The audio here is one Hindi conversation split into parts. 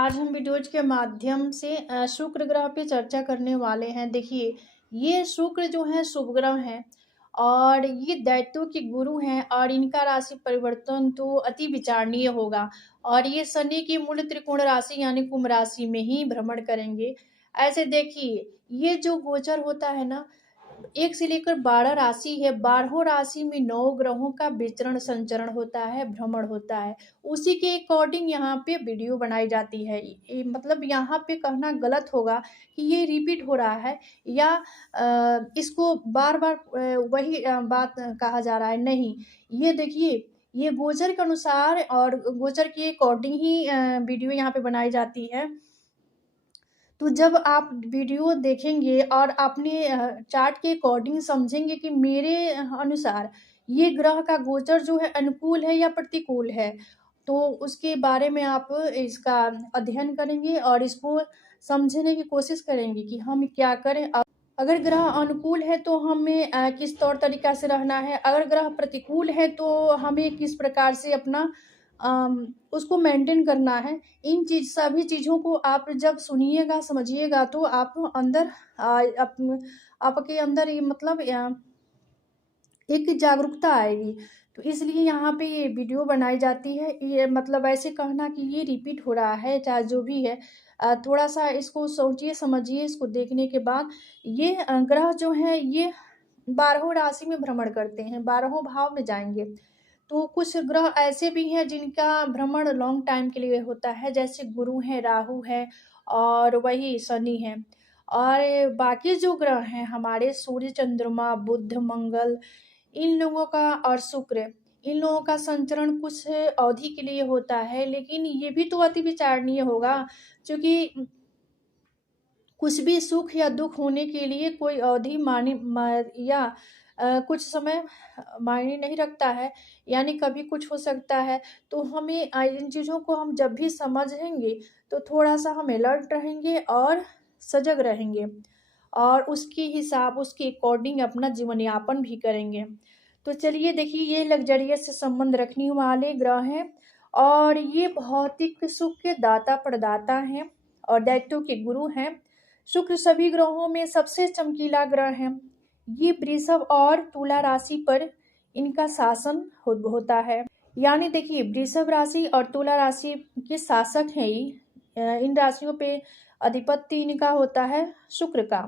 आज हम वीडियोज के माध्यम से शुक्र ग्रह पे चर्चा करने वाले हैं। देखिए, ये शुक्र जो है शुभ ग्रह हैं और ये दैत्यों के गुरु हैं और इनका राशि परिवर्तन तो अति विचारणीय होगा। और ये शनि की मूल त्रिकोण राशि यानी कुंभ राशि में ही भ्रमण करेंगे। ऐसे देखिए, ये जो गोचर होता है ना, 1 से लेकर 12 राशि है, 12 राशि में 9 ग्रहों का विचरण संचरण होता है, भ्रमण होता है। उसी के अकॉर्डिंग यहाँ पे वीडियो बनाई जाती है। मतलब यहाँ पे कहना गलत होगा कि ये रिपीट हो रहा है या इसको बार बार वही बात कहा जा रहा है। नहीं, ये देखिए, ये गोचर के अनुसार और गोचर के अकॉर्डिंग ही वीडियो यहाँ पे बनाई जाती है। तो जब आप वीडियो देखेंगे और अपने चार्ट के अकॉर्डिंग समझेंगे कि मेरे अनुसार ये ग्रह का गोचर जो है अनुकूल है या प्रतिकूल है, तो उसके बारे में आप इसका अध्ययन करेंगे और इसको समझने की कोशिश करेंगे कि हम क्या करें। अगर ग्रह अनुकूल है तो हमें किस तौर तरीका से रहना है, अगर ग्रह प्रतिकूल है तो हमें किस प्रकार से अपना उसको मेंटेन करना है। सभी चीज़ों को आप जब सुनिएगा, समझिएगा तो आप अंदर आपके अंदर ये मतलब एक जागरूकता आएगी। तो इसलिए यहाँ पे ये वीडियो बनाई जाती है। ये मतलब ऐसे कहना कि ये रिपीट हो रहा है, चाहे जो भी है, थोड़ा-सा इसको सोचिए, समझिए। इसको देखने के बाद ये ग्रह जो हैं ये 12 राशि में भ्रमण करते हैं, 12 भाव में जाएँगे। तो कुछ ग्रह ऐसे भी हैं जिनका भ्रमण लॉन्ग टाइम के लिए होता है, जैसे गुरु हैं, राहु है और वही शनि है। और बाकी जो ग्रह हैं हमारे सूर्य, चंद्रमा, बुध, मंगल, इन लोगों का और शुक्र, इन लोगों का संचरण कुछ अवधि के लिए होता है, लेकिन ये भी तो अति विचारणीय होगा, क्योंकि कुछ भी सुख या दुख होने के लिए कोई अवधि या कुछ समय मायने नहीं रखता है। यानी कभी कुछ हो सकता है। तो हमें इन चीज़ों को हम जब भी समझेंगे तो थोड़ा-सा हम अलर्ट रहेंगे और सजग रहेंगे और उसके हिसाब, उसके अकॉर्डिंग अपना जीवन यापन भी करेंगे। तो चलिए देखिए, ये लग्ज़रियस से संबंध रखने वाले ग्रह हैं और ये भौतिक सुख के दाता प्रदाता हैं और दैत्यों के गुरु हैं। शुक्र सभी ग्रहों में सबसे चमकीला ग्रह है। ये वृषभ और तुला राशि पर इनका शासन होता है। यानी देखिए, वृषभ राशि और तुला राशि के शासक हैं ये। इन राशियों पे अधिपत्य इनका होता है शुक्र का।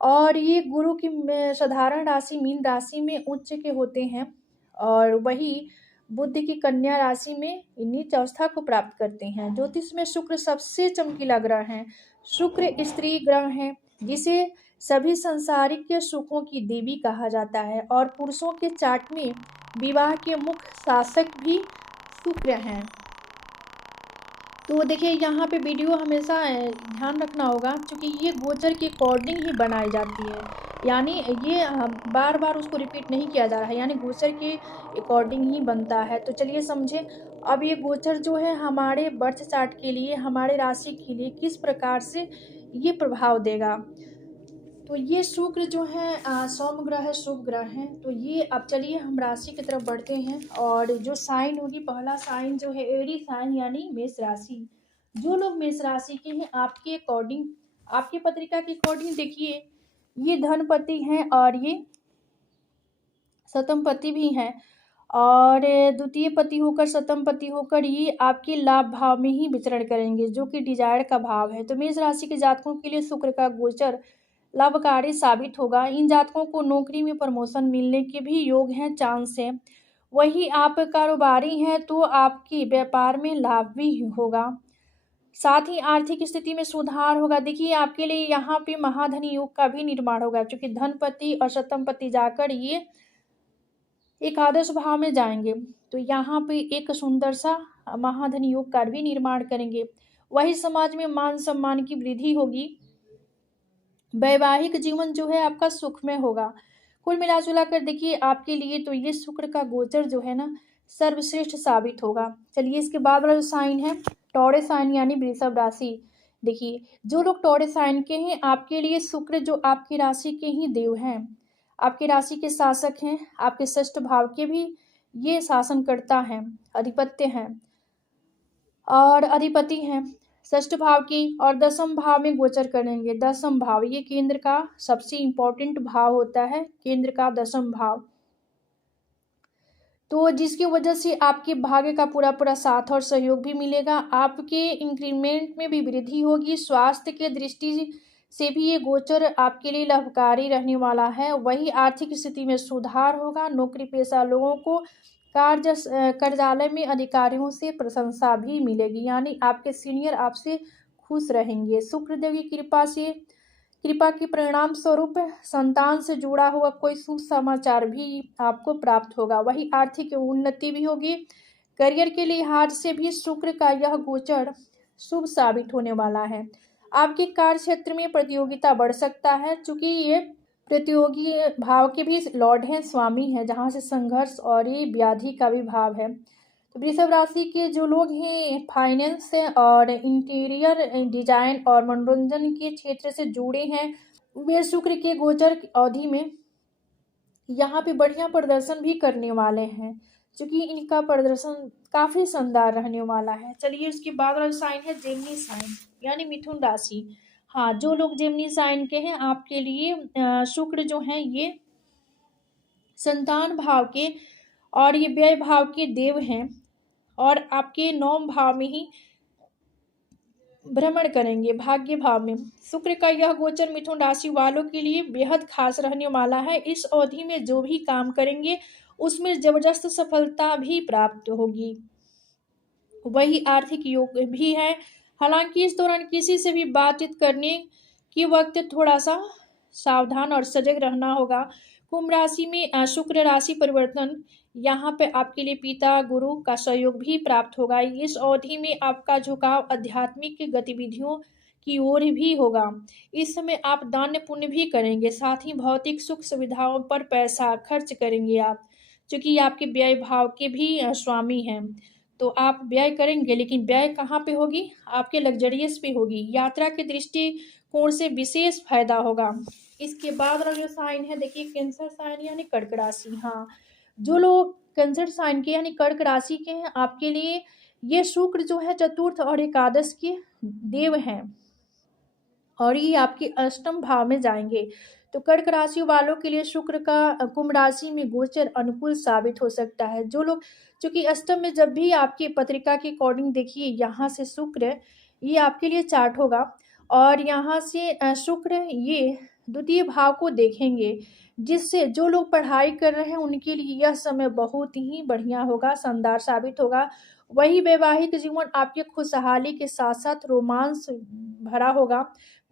और ये गुरु की साधारण राशि मीन राशि में उच्च के होते हैं और वही बुध की कन्या राशि में नीच अवस्था को प्राप्त करते हैं। ज्योतिष में शुक्र सबसे चमकीला ग्रह है। शुक्र स्त्री ग्रह है, जिसे सभी सांसारिक सुखों की देवी कहा जाता है और पुरुषों के चार्ट में विवाह के मुख्य शासक भी शुक्र हैं। तो देखिए, यहाँ पे वीडियो हमेशा ध्यान रखना होगा, क्योंकि ये गोचर के अकॉर्डिंग ही बनाई जाती है। यानी ये बार बार उसको रिपीट नहीं किया जा रहा है, यानी गोचर के अकॉर्डिंग ही बनता है। तो चलिए समझे, अब ये गोचर जो है हमारे बर्थ चार्ट के लिए, हमारे राशि के लिए किस प्रकार से ये प्रभाव देगा। तो ये शुक्र जो है सौम्य ग्रह है, शुभ ग्रह है। तो ये अब चलिए हम राशि की तरफ बढ़ते हैं और जो साइन होगी, पहला साइन जो है एरी साइन यानी मेष राशि। जो लोग मेष राशि के हैं, आपके अकॉर्डिंग, आपकी पत्रिका के अकॉर्डिंग देखिए, ये धनपति हैं और ये सप्तम पति भी हैं और द्वितीय पति होकर, सप्तम पति होकर ये आपके लाभ भाव में ही विचरण करेंगे, जो कि डिजायर का भाव है। तो मेष राशि के जातकों के लिए शुक्र का गोचर लाभकारी साबित होगा। इन जातकों को नौकरी में प्रमोशन मिलने के भी योग हैं, चांस है। वही आप कारोबारी हैं तो आपकी व्यापार में लाभ भी होगा, साथ ही आर्थिक स्थिति में सुधार होगा। देखिए, आपके लिए यहाँ पे महाधनी योग का भी निर्माण होगा, क्योंकि धनपति और सप्तमपति जाकर ये एकादश भाव में जाएंगे। तो यहाँ पे एक सुंदर सा महाधनी योग का भी निर्माण करेंगे। वही समाज में मान सम्मान की वृद्धि होगी। वैवाहिक जीवन जो है आपका सुखमय होगा। कुल मिला-जुला कर देखिए, आपके लिए तो ये शुक्र का गोचर जो है ना, सर्वश्रेष्ठ साबित होगा। चलिए, इसके बाद वाला जो साइन है टॉरस साइन यानी वृषभ राशि। देखिए, जो लोग टॉरस साइन के हैं, आपके लिए शुक्र जो आपकी राशि के ही देव हैं, आपकी राशि के शासक हैं, आपके षष्ठ भाव के भी ये शासन करता है, अधिपत्य हैं और अधिपति हैं। षष्ठ भाव की और दसम भाव में गोचर करेंगे। दसम भाव ये केंद्र का सबसे इम्पोर्टेंट भाव होता है, केंद्र का दसम भाव। तो जिसकी वजह से आपके भाग्य का पूरा पूरा साथ और सहयोग भी मिलेगा, आपके इंक्रीमेंट में भी वृद्धि होगी। स्वास्थ्य के दृष्टि से भी ये गोचर आपके लिए लाभकारी रहने वाला है। वही आर्थिक स्थिति में सुधार होगा। नौकरी पेशा लोगों को कार्यालय में अधिकारियों से प्रशंसा भी मिलेगी, यानी आपके सीनियर आपसे खुश रहेंगे। शुक्रदेव की कृपा के परिणाम स्वरूप संतान से जुड़ा हुआ कोई शुभ समाचार भी आपको प्राप्त होगा। वही आर्थिक उन्नति भी होगी। करियर के लिहाज से भी शुक्र का यह गोचर शुभ साबित होने वाला है। आपके कार्य क्षेत्र में प्रतियोगिता बढ़ सकता है, चूंकि ये प्रतियोगी भाव के भी लॉर्ड हैं, स्वामी हैं, जहाँ से संघर्ष और ये व्याधि का भी भाव है। तो वृषभ राशि के जो लोग हैं फाइनेंस से और इंटीरियर डिजाइन और मनोरंजन के क्षेत्र से जुड़े हैं, वे शुक्र के गोचर अवधि में यहाँ पे बढ़िया प्रदर्शन भी करने वाले हैं, क्योंकि इनका प्रदर्शन काफी शानदार रहने वाला है। चलिए उसके बाद वाला साइन है जेमिनी साइन, यानी मिथुन राशि। हाँ, जो लोग जेमिनी साइन के हैं आपके लिए शुक्र जो है ये संतान भाव के और ये व्यय भाव के देव हैं, और आपके 9 भाव में ही भ्रमण करेंगे, भाग्य भाव में। शुक्र का यह गोचर मिथुन राशि वालों के लिए बेहद खास रहने वाला है। इस अवधि में जो भी काम करेंगे उसमें जबरदस्त सफलता भी प्राप्त होगी। वही आर्थिक योग भी है। हालांकि इस दौरान किसी से भी बातचीत करने के वक्त थोड़ा सा सावधान और सजग रहना होगा। कुंभ राशि में शुक्र राशि परिवर्तन, यहाँ पे आपके लिए पिता गुरु का सहयोग भी प्राप्त होगा। इस अवधि में आपका झुकाव आध्यात्मिक गतिविधियों की ओर भी होगा। इस समय आप दान पुण्य भी करेंगे, साथ ही भौतिक सुख सुविधाओं पर पैसा खर्च करेंगे आप, क्योंकि आपके व्यय भाव के भी स्वामी हैं। तो आप व्यय करेंगे, लेकिन व्यय कहाँ पे होगी? आपके लग्जरियस पे होगी। यात्रा के दृष्टिकोण से विशेष फायदा होगा। इसके बाद वाला जो साइन है देखिए कैंसर साइन यानी कर्क राशि। हाँ, जो लोग कैंसर साइन के यानी कर्क राशि के हैं आपके लिए ये शुक्र जो है चतुर्थ और एकादश के देव हैं, और ये आपके अष्टम भाव में जाएंगे। तो कर्क राशि वालों के लिए शुक्र का कुंभ राशि में गोचर अनुकूल साबित हो सकता है। जो लोग, क्योंकि अष्टम में जब भी आपकी पत्रिका के अकॉर्डिंग देखिए यहाँ से शुक्र ये आपके लिए चार्ट होगा, और यहाँ से शुक्र ये द्वितीय भाव को देखेंगे, जिससे जो लोग पढ़ाई कर रहे हैं उनके लिए यह समय बहुत ही बढ़िया होगा, शानदार साबित होगा। वही वैवाहिक जीवन आपके खुशहाली के साथ साथ रोमांस भरा होगा।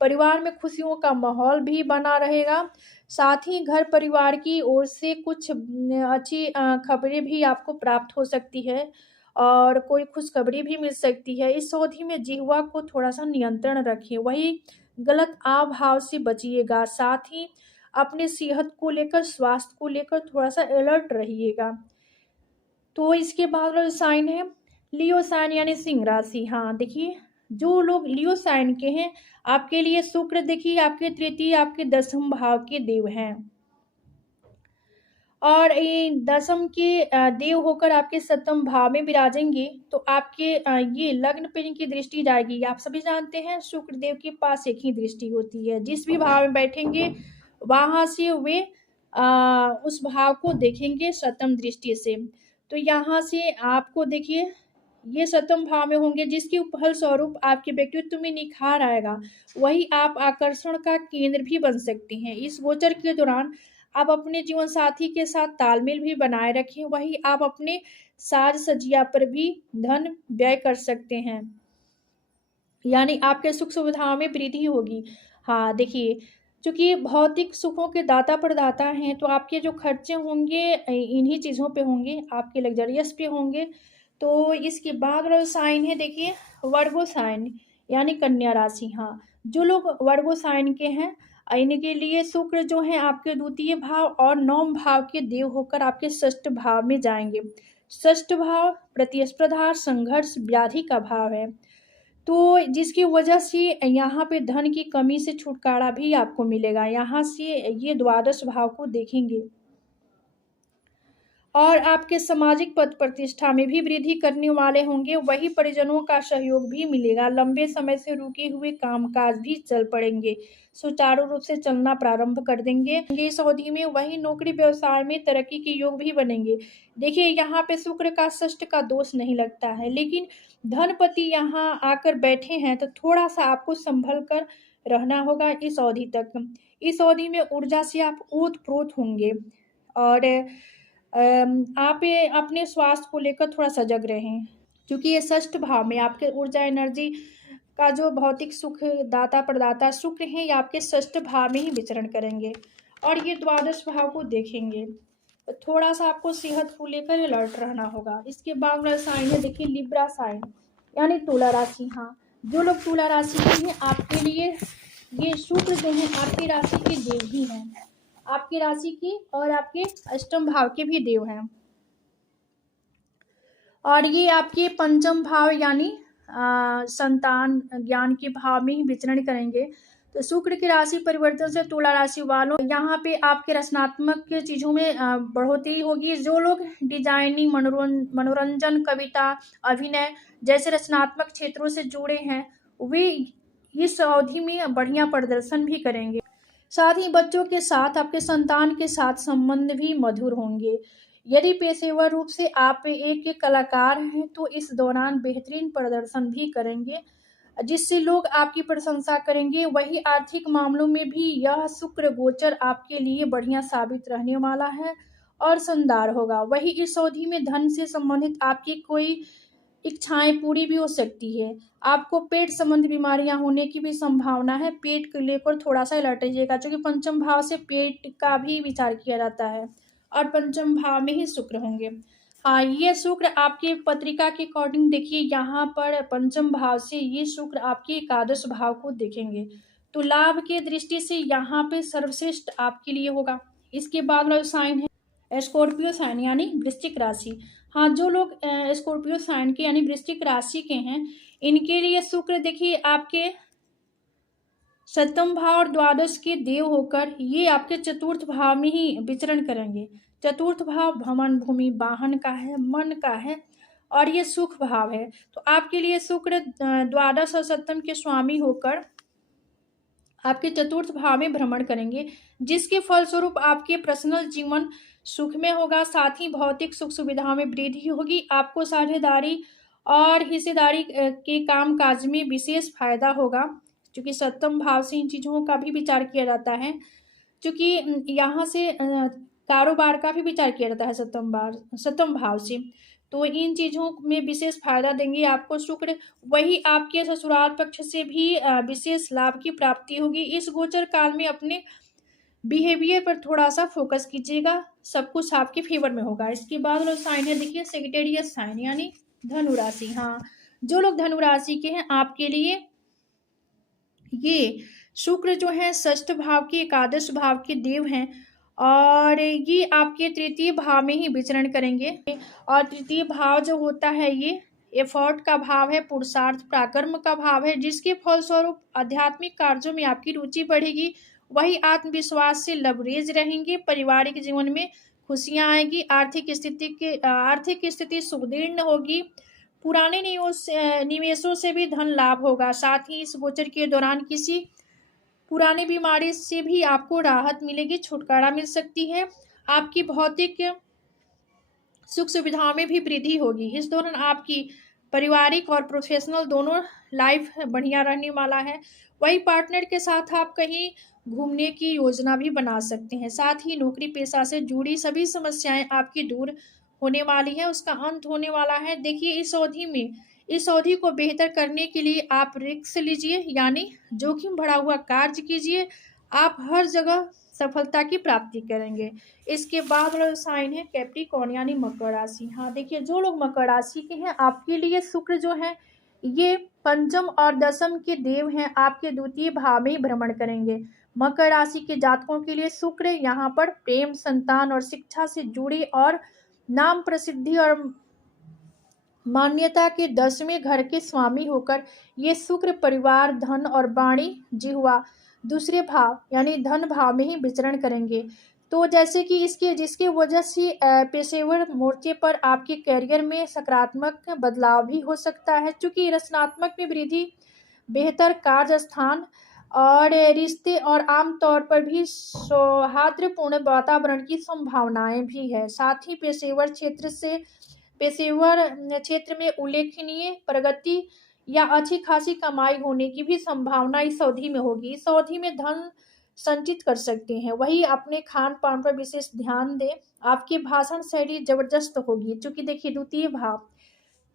परिवार में खुशियों का माहौल भी बना रहेगा। साथ ही घर परिवार की ओर से कुछ अच्छी खबरें भी आपको प्राप्त हो सकती है, और कोई खुशखबरी भी मिल सकती है। इस अवधि में जिह्वा को थोड़ा सा नियंत्रण रखें, वही गलत आभाव से बचिएगा। साथ ही अपने सेहत को लेकर, स्वास्थ्य को लेकर थोड़ा सा अलर्ट रहिएगा। तो इसके बाद वाला साइन है लियो साइन यानी सिंह राशि। हाँ देखिए, जो लोग लियो साइन के हैं आपके लिए शुक्र देखिए आपके तृतीय आपके दसम भाव के देव हैं, और ये दसम के देव होकर आपके सप्तम भाव में विराजेंगे। तो आपके ये लग्न पे इनकी दृष्टि जाएगी। आप सभी जानते हैं शुक्र देव के पास एक ही दृष्टि होती है, जिस भी भाव में बैठेंगे वहां से वे उस भाव को देखेंगे सप्तम दृष्टि से। तो यहाँ से आपको देखिए ये सप्तम भाव में होंगे, जिसके फल स्वरूप आपके व्यक्तित्व में निखार आएगा। वही आप आकर्षण का केंद्र भी बन सकते हैं। इस गोचर के दौरान आप अपने जीवन साथी के साथ तालमेल भी बनाए रखें। वही आप अपने साज सज्जिया पर भी धन व्यय कर सकते हैं, यानी आपके सुख सुविधाओं में वृद्धि होगी। हाँ देखिए, क्योंकि भौतिक सुखों के दाता प्रदाता हैं, तो आपके जो खर्चे होंगे इन्हीं चीज़ों पे होंगे, आपके लग्जरियस पे होंगे। तो इसके बाद वाला साइन है देखिए वर्गो साइन यानी कन्या राशि। हाँ, जो लोग वर्गो साइन के हैं इनके लिए शुक्र जो है आपके द्वितीय भाव और 9 भाव के देव होकर आपके षष्ठ भाव में जाएंगे। षष्ठ भाव प्रतिस्पर्धा, संघर्ष, व्याधि का भाव है। तो जिसकी वजह से यहाँ पे धन की कमी से छुटकारा भी आपको मिलेगा। यहाँ से ये द्वादश भाव को देखेंगे, और आपके सामाजिक पद प्रतिष्ठा में भी वृद्धि करने वाले होंगे। वही परिजनों का सहयोग भी मिलेगा। लंबे समय से रुके हुए कामकाज भी चल पड़ेंगे, सुचारू रूप से चलना प्रारंभ कर देंगे। इस अवधि में वही नौकरी व्यवसाय में तरक्की के योग भी बनेंगे। देखिए यहाँ पे शुक्र का षष्ठ का दोष नहीं लगता है, लेकिन धनपति यहाँ आकर बैठे हैं तो थोड़ा सा आपको संभल कर रहना होगा इस अवधि तक। इस अवधि में ऊर्जा से आप ओत-प्रोत होंगे और आप ये अपने स्वास्थ्य को लेकर थोड़ा सजग रहें, क्योंकि ये षष्ठ भाव में आपके ऊर्जा एनर्जी का जो भौतिक सुख दाता प्रदाता शुक्र हैं, ये आपके षष्ठ भाव में ही विचरण करेंगे और ये द्वादश भाव को देखेंगे। तो थोड़ा सा आपको सेहत को लेकर अलर्ट रहना होगा। इसके बाद वाला साइन है, देखिए लिब्रा साइन यानी तुला राशि। हाँ, जो लोग तुला राशि के हैं आपके लिए ये शुक्र जो है आपकी राशि के देव ही हैं, आपकी राशि की और आपके अष्टम भाव के भी देव हैं और ये आपके पंचम भाव यानी संतान ज्ञान के भाव में ही विचरण करेंगे। तो शुक्र की राशि परिवर्तन से तुला राशि वालों यहाँ पे आपके रचनात्मक चीज़ों में बढ़ोतरी होगी। जो लोग डिजाइनिंग, मनोरंजन, कविता, अभिनय जैसे रचनात्मक क्षेत्रों से जुड़े हैं वे इस अवधि में बढ़िया प्रदर्शन भी करेंगे। साथ ही बच्चों के साथ, आपके संतान के साथ संबंध भी मधुर होंगे। यदि पेशेवर रूप से आप एक कलाकार हैं तो इस दौरान बेहतरीन प्रदर्शन भी करेंगे, जिससे लोग आपकी प्रशंसा करेंगे। वही आर्थिक मामलों में भी यह शुक्र गोचर आपके लिए बढ़िया साबित रहने वाला है और शानदार होगा। वही इस अवधि में धन से संबंधित आपकी कोई इच्छाएं पूरी भी हो सकती है। आपको पेट संबंधी बीमारियां होने की भी संभावना है। पेट को लेकर थोड़ा सा अलर्ट रहिएगा, क्योंकि पंचम भाव से पेट का भी विचार किया जाता है और पंचम भाव में ही शुक्र होंगे। हाँ, ये शुक्र आपकी पत्रिका के अकॉर्डिंग देखिए यहाँ पर पंचम भाव से ये शुक्र आपके एकादश भाव को देखेंगे, तो लाभ के दृष्टि से यहाँ पे सर्वश्रेष्ठ आपके लिए होगा। इसके बाद वाला साइन है स्कॉर्पियो साइन यानी वृश्चिक राशि। हाँ, जो लोग स्कॉर्पियो साइन के यानी वृश्चिक राशि के हैं इनके लिए शुक्र देखिए आपके सप्तम भाव और द्वादश के देव होकर ये आपके चतुर्थ भाव में ही विचरण करेंगे। चतुर्थ भाव भ्रमण भूमि वाहन का है, मन का है और ये सुख भाव है। तो आपके लिए शुक्र द्वादश और सप्तम के स्वामी होकर आपके चतुर्थ भाव में भ्रमण करेंगे, जिसके फलस्वरूप आपके पर्सनल जीवन सुखमय होगा। साथ ही भौतिक सुख सुविधाओं में वृद्धि होगी। आपको साझेदारी और हिस्सेदारी के काम काज में विशेष फायदा होगा, क्योंकि सप्तम भाव से इन चीज़ों का भी विचार किया जाता है, क्योंकि यहाँ से कारोबार का भी विचार किया जाता है सप्तम भाव से, तो इन चीज़ों में विशेष फायदा देंगे आपको शुक्र। वही आपके ससुराल पक्ष से भी विशेष लाभ की प्राप्ति होगी। इस गोचर काल में अपने बिहेवियर पर थोड़ा सा फोकस कीजिएगा, सब कुछ आपके फेवर में होगा। इसके बाद वाला साइन है देखिए सेक्रेटेरियस साइन यानी धनु राशि। हाँ, जो लोग धनु राशि के हैं आपके लिए ये शुक्र जो है षष्ठ भाव के एकादश भाव के देव हैं और ये आपके तृतीय भाव में ही विचरण करेंगे। और तृतीय भाव जो होता है ये एफर्ट का भाव है, पुरुषार्थ पराक्रम का भाव है, जिसके फलस्वरूप आध्यात्मिक कार्यों में आपकी रुचि बढ़ेगी। वही आत्मविश्वास से लबरेज रहेंगे। पारिवारिक जीवन में खुशियां आएगी। आर्थिक स्थिति सुदृढ़ होगी। पुराने निवेशों से भी धन लाभ होगा। साथ ही इस गोचर के दौरान किसी पुरानी बीमारी से भी आपको राहत मिलेगी, छुटकारा मिल सकती है। आपकी भौतिक सुख सुविधाओं में भी वृद्धि होगी। इस दौरान आपकी पारिवारिक और प्रोफेशनल दोनों लाइफ बढ़िया रहने वाला है। वही पार्टनर के साथ आप कहीं घूमने की योजना भी बना सकते हैं। साथ ही नौकरी पेशा से जुड़ी सभी समस्याएं आपकी दूर होने वाली है, उसका अंत होने वाला है। देखिए इस अवधि को बेहतर करने के लिए आप रिस्क लीजिए, यानी जोखिम भरा हुआ कार्य कीजिए। आप हर जगह सफलता की प्राप्ति करेंगे। इसके बाद वाला साइन है कैप्रिकॉर्न यानी मकर राशि। हाँ, देखिए जो लोग मकर राशि के हैं आपके लिए शुक्र जो है ये पंचम और दशम के देव हैं, आपके द्वितीय भाव में भ्रमण करेंगे। मकर राशि के जातकों के लिए शुक्र यहाँ पर प्रेम, संतान और शिक्षा से जुड़ी और नाम प्रसिद्धि और मान्यता के 10वें घर के स्वामी होकर ये शुक्र परिवार, धन और वाणी जिह्वा दूसरे भाव यानी धन भाव में ही विचरण करेंगे। तो जैसे कि इसके जिसकी वजह से पेशेवर मोर्चे पर आपके करियर में सकारात्मक बदलाव भी हो सकता है, क्योंकि रचनात्मक में वृद्धि, बेहतर कार्य स्थान और रिश्ते और आमतौर पर भी सौहार्दपूर्ण वातावरण की संभावनाएं भी है। साथ ही पेशेवर क्षेत्र में उल्लेखनीय प्रगति या अच्छी खासी कमाई होने की भी संभावना इस अवधि में होगी। इस अवधि में धन संचित कर सकते हैं। वही अपने खान पान पर विशेष ध्यान दें। आपकी भाषण शैली जबरदस्त होगी, क्योंकि देखिए द्वितीय भाव,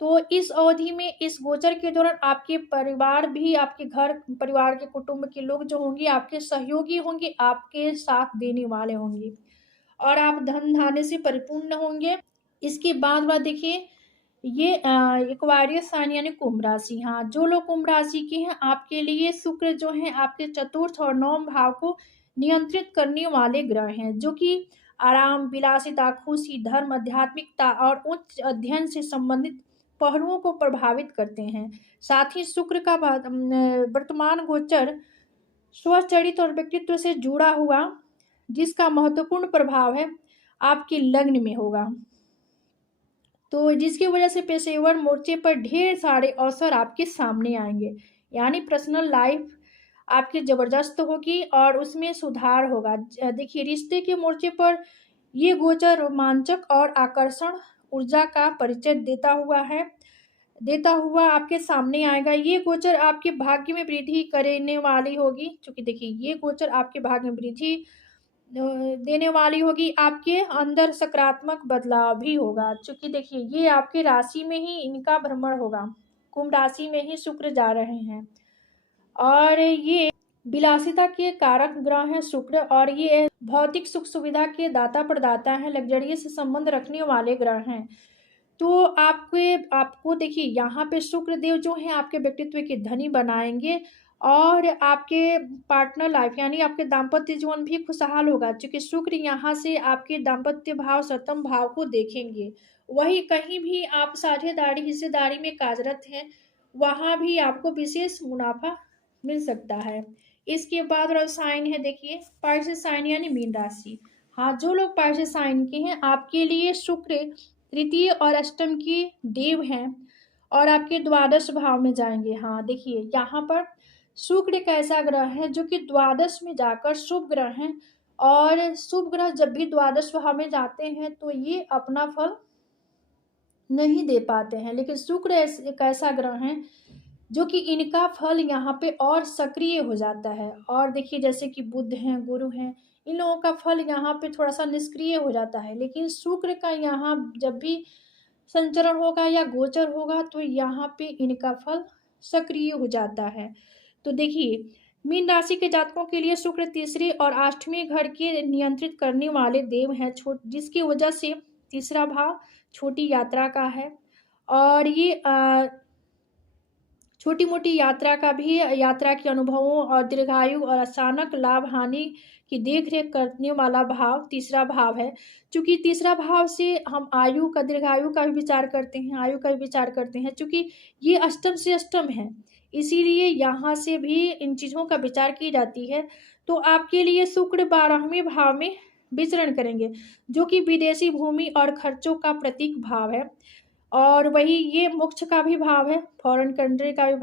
तो इस अवधि में इस गोचर के दौरान आपके परिवार भी, आपके घर परिवार के कुटुंब के लोग जो होंगे आपके सहयोगी होंगे, आपके साथ देने वाले होंगे और आप धन धान्य से परिपूर्ण होंगे। इसके बाद देखिए ये एक्वारियस साइन यानी कुंभ राशि, हाँ जो लोग कुंभ राशि के हैं आपके लिए शुक्र जो है आपके चतुर्थ और नवम भाव को नियंत्रित करने वाले ग्रह हैं, जो कि आराम, विलासिता, खुशी, धर्म, आध्यात्मिकता और उच्च अध्ययन से संबंधित पहलुओं को प्रभावित करते हैं। साथ ही शुक्र का वर्तमान गोचर स्वचरित और व्यक्तित्व से जुड़ा हुआ, जिसका महत्वपूर्ण प्रभाव है आपके लग्न में होगा, तो जिसकी वजह से पेशेवर मोर्चे पर ढेर सारे अवसर आपके सामने आएंगे, यानी पर्सनल लाइफ आपकी जबरदस्त होगी और उसमें सुधार होगा। देखिए रिश्ते के मोर्चे पर ये गोचर रोमांचक और आकर्षण ऊर्जा का परिचय देता हुआ आपके सामने आएगा। ये गोचर आपके भाग्य में वृद्धि करने वाली होगी, क्योंकि देखिए ये गोचर आपके भाग्य में वृद्धि देने वाली होगी। आपके अंदर सकारात्मक बदलाव भी होगा, क्योंकि देखिए ये आपके राशि में ही इनका भ्रमण होगा, कुंभ राशि में ही शुक्र जा रहे हैं और ये विलासिता के कारक ग्रह हैं शुक्र, और ये भौतिक सुख सुविधा के दाता प्रदाता हैं, लग्जरी से संबंध रखने वाले ग्रह हैं। तो आपको देखिए यहाँ पे शुक्र देव जो है आपके व्यक्तित्व के धनी बनाएंगे और आपके पार्टनर लाइफ यानी आपके दाम्पत्य जीवन भी खुशहाल होगा, क्योंकि शुक्र यहाँ से आपके दाम्पत्य भाव, सप्तम भाव को देखेंगे। वही कहीं भी आप साझेदारी हिस्सेदारी में कार्यरत हैं, वहाँ भी आपको विशेष मुनाफा मिल सकता है। इसके बाद साइन है, देखिए पाइसेस साइन यानी मीन राशि, हाँ जो लोग पाइसेस साइन के हैं आपके लिए शुक्र तृतीय और अष्टम की देव हैं और आपके द्वादश भाव में जाएंगे। हाँ देखिए यहाँ पर शुक्र एक ऐसा ग्रह है जो कि द्वादश में जाकर शुभ ग्रह हैं, और शुभ ग्रह जब भी द्वादश भाव में जाते हैं तो ये अपना फल नहीं दे पाते हैं, लेकिन शुक्र एक ऐसा ग्रह है जो कि इनका फल यहाँ पे और सक्रिय हो जाता है। और देखिए जैसे कि बुध हैं, गुरु हैं, इन लोगों का फल यहाँ पे थोड़ा सा निष्क्रिय हो जाता है, लेकिन शुक्र का यहाँ जब भी संचरण होगा या गोचर होगा तो यहाँ पे इनका फल सक्रिय हो जाता है। तो देखिए मीन राशि के जातकों के लिए शुक्र तीसरे और आठवें घर के नियंत्रित करने वाले देव हैं, जिसकी वजह से तीसरा भाव छोटी यात्रा का है, और ये छोटी मोटी यात्रा के अनुभवों और दीर्घायु और अचानक लाभ हानि की देखरेख करने वाला भाव तीसरा भाव है। क्योंकि तीसरा भाव से हम दीर्घायु का भी विचार करते हैं, आयु का भी विचार करते हैं, क्योंकि ये अष्टम से अष्टम है, इसीलिए यहाँ से भी इन चीज़ों का विचार की जाती है। तो आपके लिए शुक्र 12वें भाव में विचरण करेंगे, जो कि विदेशी भूमि और खर्चों का प्रतीक भाव है, और वही ये मोक्ष का भी भाव है, फॉरेन कंट्री का भी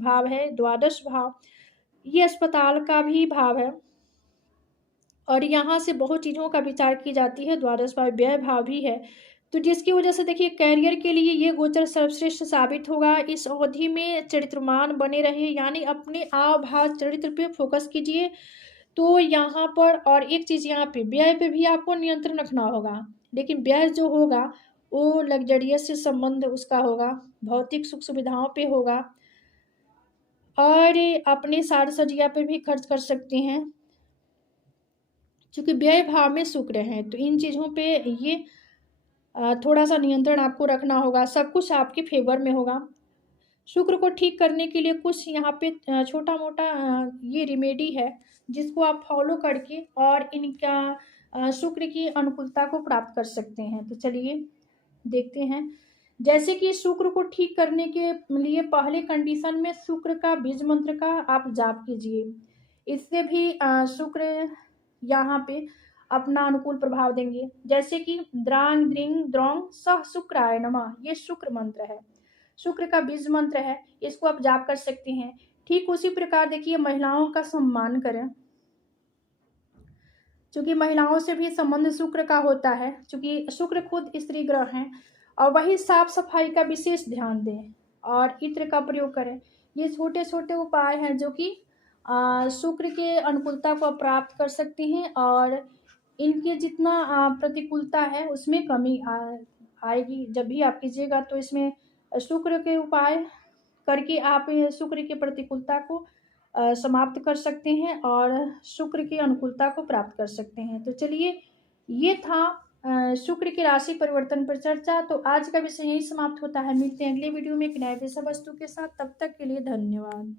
भाव है। द्वादश भाव ये अस्पताल का भी भाव है, और यहाँ से बहुत चीज़ों का विचार की जाती है। द्वादश भाव व्यय भाव भी है, तो जिसकी वजह से देखिए कैरियर के लिए ये गोचर सर्वश्रेष्ठ साबित होगा। इस अवधि में चरित्रमान बने रहे, यानी अपने आव भाव चरित्र पे फोकस कीजिए। तो यहाँ पर और एक चीज़ यहाँ पे व्यय पे भी आपको नियंत्रण रखना होगा, लेकिन व्यय जो होगा वो लग्जरियस से संबंध उसका होगा, भौतिक सुख सुविधाओं पे होगा, और अपने साज सज्जा पे भी खर्च कर सकते हैं, क्योंकि व्यय भाव में शुक्र हैं। तो इन चीज़ों पे ये थोड़ा सा नियंत्रण आपको रखना होगा, सब कुछ आपके फेवर में होगा। शुक्र को ठीक करने के लिए कुछ यहाँ पे छोटा मोटा ये रिमेडी है, जिसको आप फॉलो करके और इनका शुक्र की अनुकूलता को प्राप्त कर सकते हैं। तो चलिए देखते हैं। जैसे कि शुक्र को ठीक करने के लिए पहले कंडीशन में शुक्र का बीज मंत्र का आप जाप कीजिए। इससे भी शुक्र यहाँ पे अपना अनुकूल प्रभाव देंगे। जैसे कि द्रांग द्रिंग द्रोंग सह शुक्राय नमः, ये शुक्र मंत्र है, शुक्र का बीज मंत्र है, इसको आप जाप कर सकते हैं। ठीक उसी प्रकार देखिए महिलाओं का सम्मान करें, क्योंकि महिलाओं से भी संबंध शुक्र का होता है, क्योंकि शुक्र खुद स्त्री ग्रह हैं। और वही साफ सफाई का विशेष ध्यान दें और इत्र का प्रयोग करें। ये छोटे छोटे उपाय हैं जो कि शुक्र के अनुकूलता को प्राप्त कर सकते हैं और इनके जितना प्रतिकूलता है उसमें कमी आएगी। जब भी आप कीजिएगा तो इसमें शुक्र के उपाय करके आप शुक्र की प्रतिकूलता को समाप्त कर सकते हैं और शुक्र की अनुकूलता को प्राप्त कर सकते हैं। तो चलिए, ये था शुक्र की राशि परिवर्तन पर चर्चा। तो आज का विषय यही समाप्त होता है। मिलते हैं अगले वीडियो में एक नए विषय वस्तु के साथ। तब तक के लिए धन्यवाद।